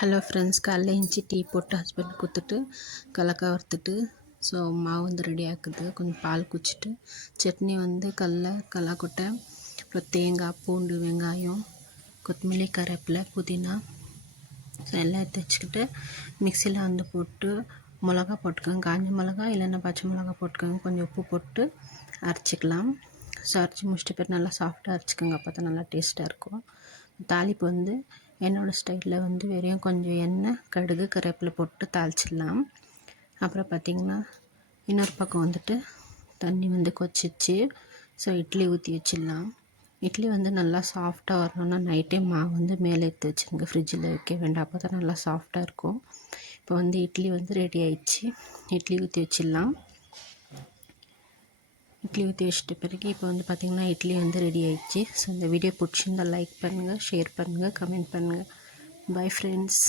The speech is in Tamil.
ஹலோ ஃப்ரெண்ட்ஸ், காலைல எழுந்துச்சி டீ போட்டு ஹஸ்பண்ட் கொடுத்துட்டு கடலக்கா வறுத்துட்டு மாவு வந்து ரெடி ஆக்குது. கொஞ்சம் பால் குடிச்சிட்டு சட்னி வந்து கடலக்கொட்டை, அப்புறம் தேங்காய், பூண்டு, வெங்காயம், கொத்தமல்லி, கருவேப்பிலை, புதினா எல்லாம் எடுத்து வச்சுக்கிட்டு மிக்சியில் வந்து போட்டு மிளகா போட்டுக்கோங்க. காஞ்ச மிளகா இல்லைன்னா பச்சை மிளகா போட்டுக்கோங்க. கொஞ்சம் உப்பு போட்டு அரைச்சிக்கலாம். அரைச்சி முடிச்சிட்டு பேர் நல்லா சாஃப்டாக அரைச்சிக்கோங்க. அப்போ தான் நல்லா டேஸ்ட்டாக இருக்கும். தாளிப்பு வந்து என்னோடய ஸ்டைலில் வந்து வெறும் கொஞ்சம் எண்ணெய், கடுகு, கருவேப்பிலை போட்டு தாளிச்சிடலாம். அப்புறம் பார்த்திங்கன்னா இன்னொரு பக்கம் வந்துட்டு தண்ணி வந்து கொதிச்சிச்சு. இட்லி ஊற்றி வச்சிடலாம். இட்லி வந்து நல்லா சாஃப்டாக வரணுன்னா நைட்டே மாவு வந்து மேலே எடுத்து வச்சுருங்க. ஃப்ரிட்ஜில் வைக்க வேண்டாம், அப்போ தான் நல்லா சாஃப்டாக இருக்கும். இப்போ வந்து இட்லி வந்து ரெடி ஆயிடுச்சு. இட்லி ஊற்றி வச்சிடலாம். இட்லி ஊற்றி வச்சிட்ட பிறகு இப்போ வந்து பார்த்திங்கன்னா இட்லி வந்து ரெடி ஆயிடுச்சு. இந்த வீடியோ பிடிச்சிருந்தால் லைக் பண்ணுங்கள், ஷேர் பண்ணுங்கள், கமெண்ட் பண்ணுங்கள். Bye friends.